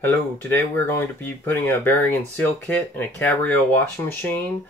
Hello, today we're going to be putting a bearing and seal kit in a cabrio washing machine.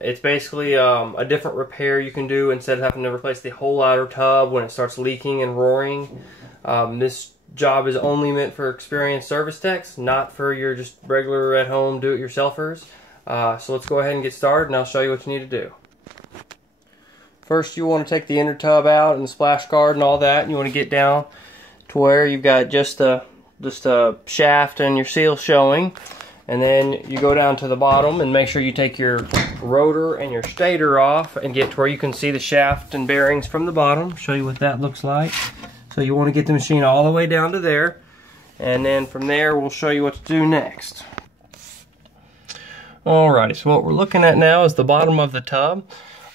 It's basically a different repair you can do instead of having to replace the whole outer tub when it starts leaking and roaring. This job is only meant for experienced service techs, not for your just regular at-home do-it-yourselfers. So let's go ahead and get started and I'll show you what you need to do. First, you want to take the inner tub out and the splash guard and all that, and you want to get down to where you've got just a shaft and your seal showing, and then you go down to the bottom and make sure you take your rotor and your stator off and get to where you can see the shaft and bearings from the bottom. Show you what that looks like. So you want to get the machine all the way down to there, and then from there we'll show you what to do next. Alrighty, so what we're looking at now is the bottom of the tub.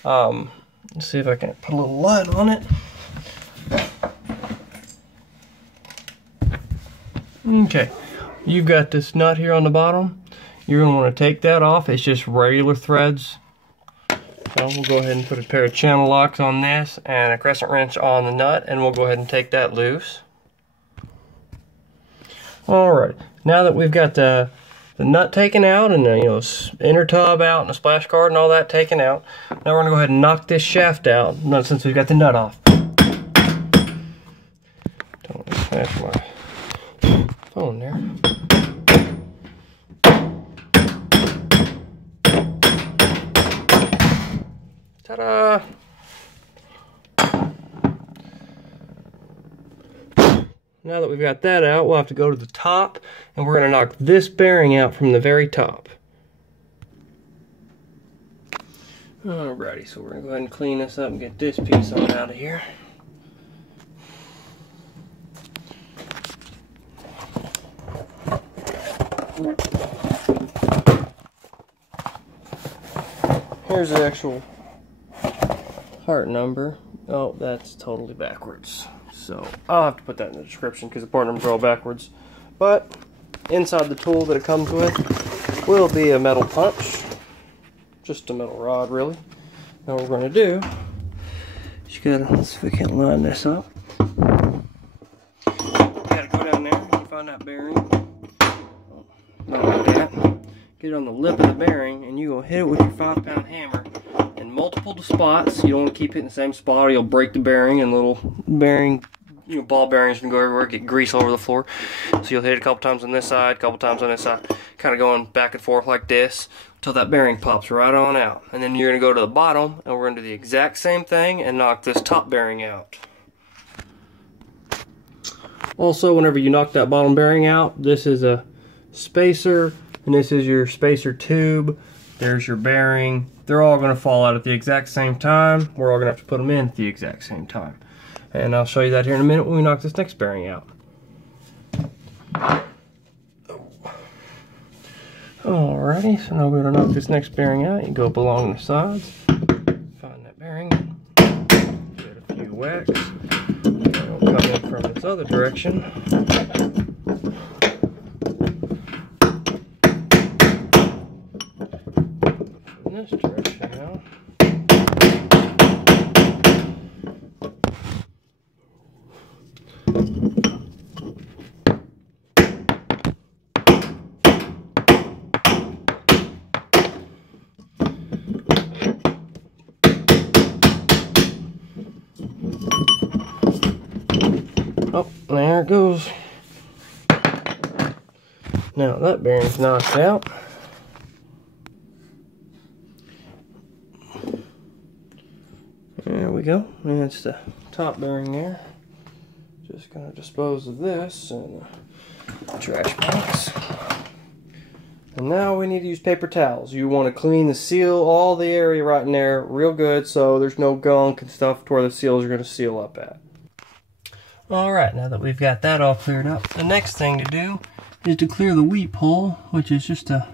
Let's see if I can put a little light on it. Okay, you've got this nut here on the bottom. You're going to want to take that off. It's just regular threads. So we'll go ahead and put a pair of channel locks on this and a crescent wrench on the nut, and we'll go ahead and take that loose. Alright, now that we've got the nut taken out and the inner tub out and the splash guard and all that taken out, now we're going to go ahead and knock this shaft out since we've got the nut off. Don't smash my phone there. Ta-da! Now that we've got that out, we'll have to go to the top and we're going to knock this bearing out from the very top. Alrighty, so we're going to go ahead and clean this up and get this piece on out of here. Here's the actual part number. Oh, that's totally backwards. So I'll have to put that in the description because the part numbers are all backwards. But inside the tool that it comes with will be a metal punch. Just a metal rod, really. Now what we're going to do is let's see if we can line this up. You gotta go down there and find that bearing. Not like that. Get it on the lip of the bearing, and you're going to hit it with your 5-pound hammer in multiple spots. You don't want to keep hitting the same spot or you'll break the bearing, and little bearing, ball bearings can go everywhere, get grease all over the floor. So you'll hit it a couple times on this side, a couple times on this side, kind of going back and forth like this until that bearing pops right on out. And then you're going to go to the bottom, and we're going to do the exact same thing and knock this top bearing out. Also, whenever you knock that bottom bearing out, this is a spacer, and this is your spacer tube. There's your bearing. They're all going to fall out at the exact same time. We're all going to have to put them in at the exact same time. And I'll show you that here in a minute when we knock this next bearing out. Alrighty, so now we're going to knock this next bearing out. You go up along the sides, find that bearing, give it a few whacks, and we'll come in from this other direction. This direction now. Oh, there it goes. Now that bearing's knocked out. There we go, and it's the top bearing there. Just going to dispose of this in a trash box. And now we need to use paper towels. You want to clean the seal, all the area right in there, real good, so there's no gunk and stuff to where the seals are going to seal up at. Alright, now that we've got that all cleared up, the next thing to do is to clear the weep hole, which is just a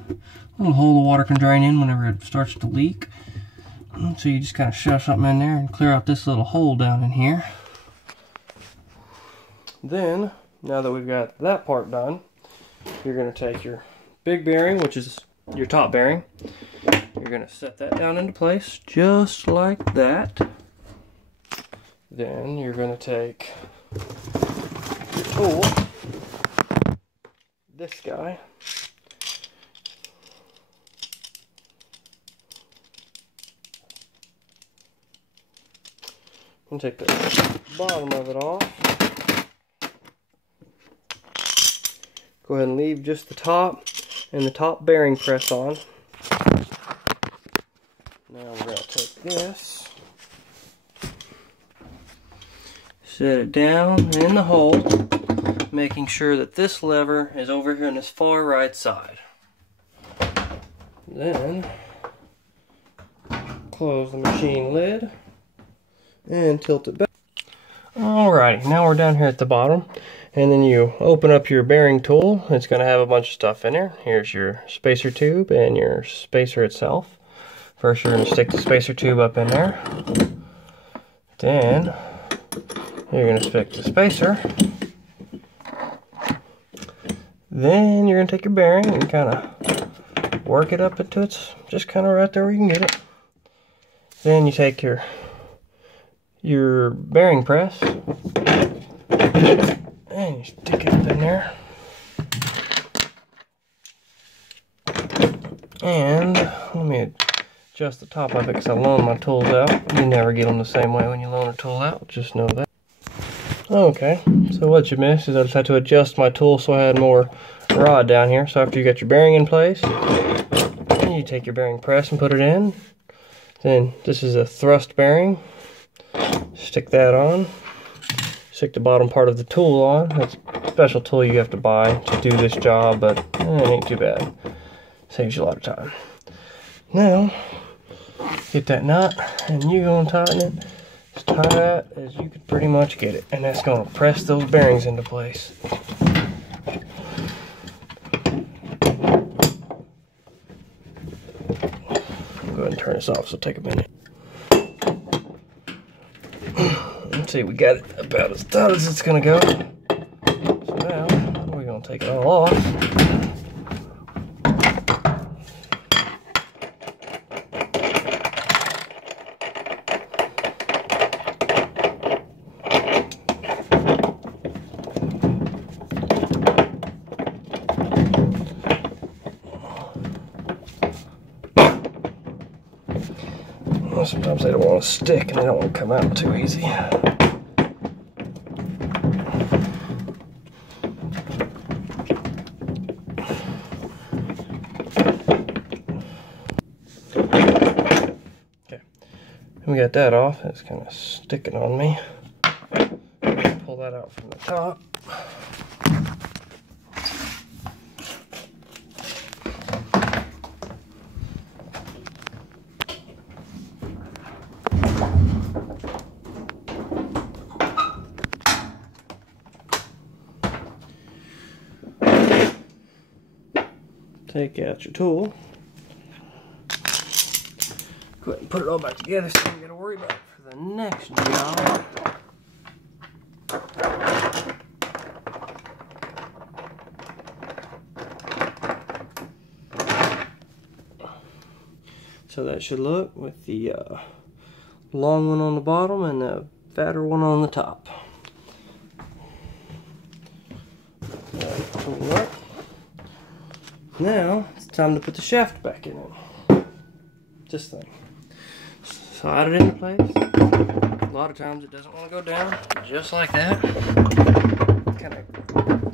little hole the water can drain in whenever it starts to leak. So you just kind of shove something in there and clear out this little hole down in here. Then, now that we've got that part done, you're going to take your big bearing, which is your top bearing. You're going to set that down into place just like that. Then you're going to take your tool, this guy. And take the bottom of it off. Go ahead and leave just the top and the top bearing press on. Now we're going to take this, set it down in the hole, making sure that this lever is over here on this far right side. Then close the machine lid and tilt it back. Alrighty, now we're down here at the bottom, and then you open up your bearing tool. It's going to have a bunch of stuff in there. Here's your spacer tube and your spacer itself. First you're going to stick the spacer tube up in there. Then you're going to stick the spacer. Then you're going to take your bearing and kind of work it up into its, just kind of right there where you can get it. Then you take your bearing press and you stick it up in there. And let me adjust the top of it because I loan my tools out. You never get them the same way when you loan a tool out, just know that. Okay, so what you missed is I just had to adjust my tool so I had more rod down here. So after you got your bearing in place, then you take your bearing press and put it in. Then this is a thrust bearing. Stick that on. Stick the bottom part of the tool on. That's a special tool you have to buy to do this job, but it ain't too bad. Saves you a lot of time. Now, get that nut and you go and tighten it. As tight as you could pretty much get it. And that's going to press those bearings into place. Go ahead and turn this off, so take a minute. Let's see, we got it about as tight as it's going to go. So now, we're going to take it all off. Sometimes they don't want to stick and they don't want to come out too easy. Okay, we got that off. It's kind of sticking on me. Pull that out from the top. Take out your tool. Go ahead and put it all back together so you don't got to worry about it for the next job. So that should look with the long one on the bottom and the fatter one on the top. Now, it's time to put the shaft back in it. This thing. Slide it into place. A lot of times it doesn't want to go down, just like that. Kind of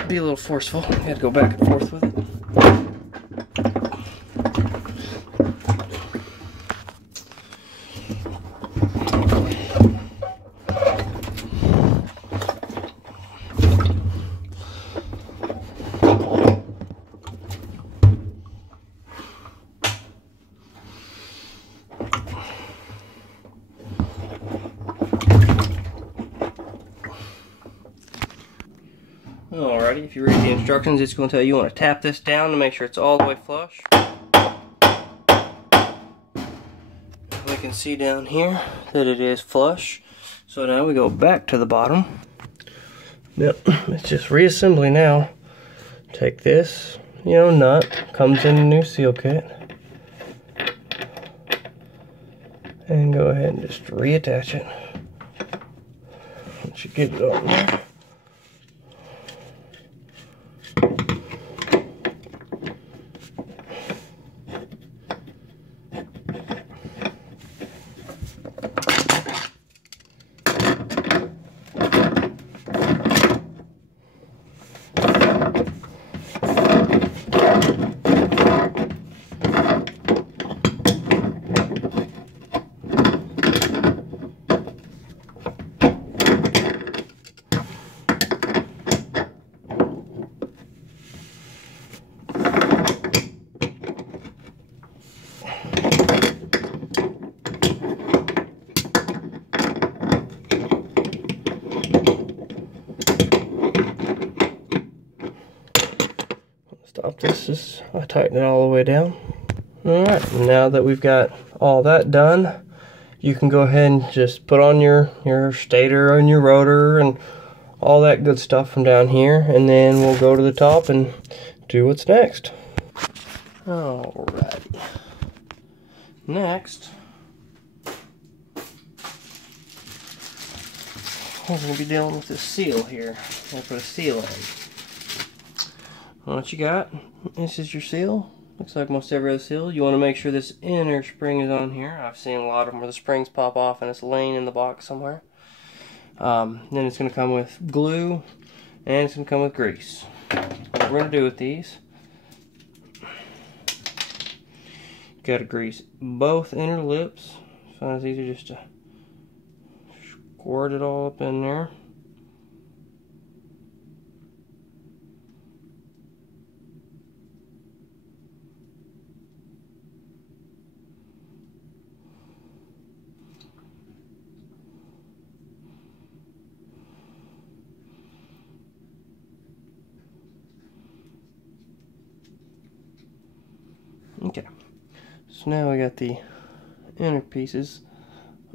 be a little forceful. You have to go back and forth with it. Alrighty, if you read the instructions, it's going to tell you want to tap this down to make sure it's all the way flush. We can see down here that it is flush. So now we go back to the bottom. Yep, it's just reassembly now. Take this, nut, comes in a new seal kit. And go ahead and just reattach it. Once you get it on there. Stop this, I tighten it all the way down. Alright, now that we've got all that done, you can go ahead and just put on your stator and your rotor and all that good stuff from down here, and then we'll go to the top and do what's next. Alrighty. Next, we're going to be dealing with this seal here. I'm going to put a seal in. What you got, this is your seal. Looks like most every other seal. You want to make sure this inner spring is on here. I've seen a lot of them where the springs pop off and it's laying in the box somewhere. Then it's going to come with glue and it's going to come with grease. What we're going to do with these, got to grease both inner lips. So it's easy just to squirt it all up in there. Okay, so now we got the inner pieces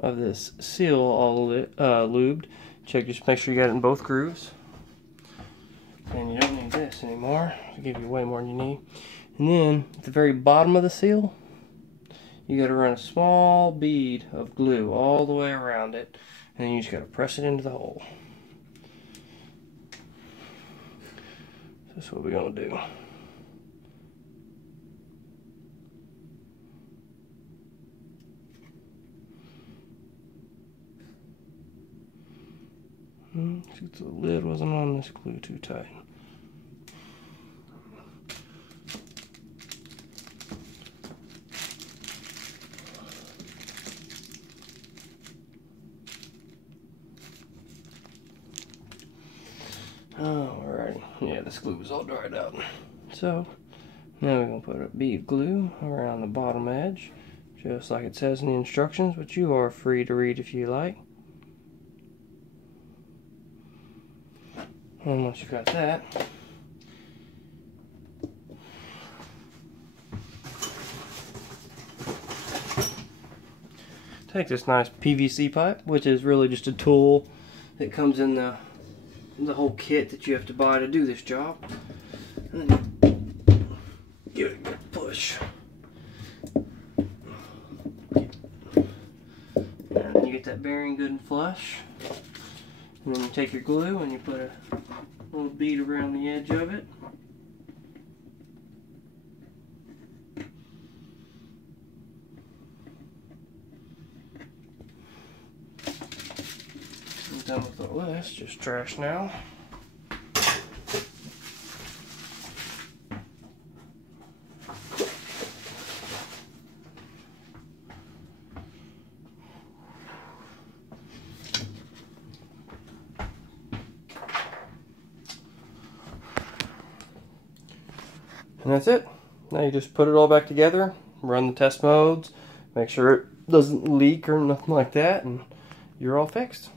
of this seal all lubed. Just make sure you got it in both grooves. And you don't need this anymore. It'll give you way more than you need. And then at the very bottom of the seal, you got to run a small bead of glue all the way around it, and then you just got to press it into the hole. That's what we're gonna do. The lid wasn't on this glue too tight. Alrighty, yeah, this glue was all dried out. So now we're going to put a bead of glue around the bottom edge, just like it says in the instructions, which you are free to read if you like. And once you've got that, take this nice PVC pipe, which is really just a tool that comes in the whole kit that you have to buy to do this job. And then give it a good push. And you get that bearing good and flush. And then you take your glue and you put a little bead around the edge of it. I'm done with all this, just trash now. And that's it. Now you just put it all back together, run the test modes, make sure it doesn't leak or nothing like that, and you're all fixed.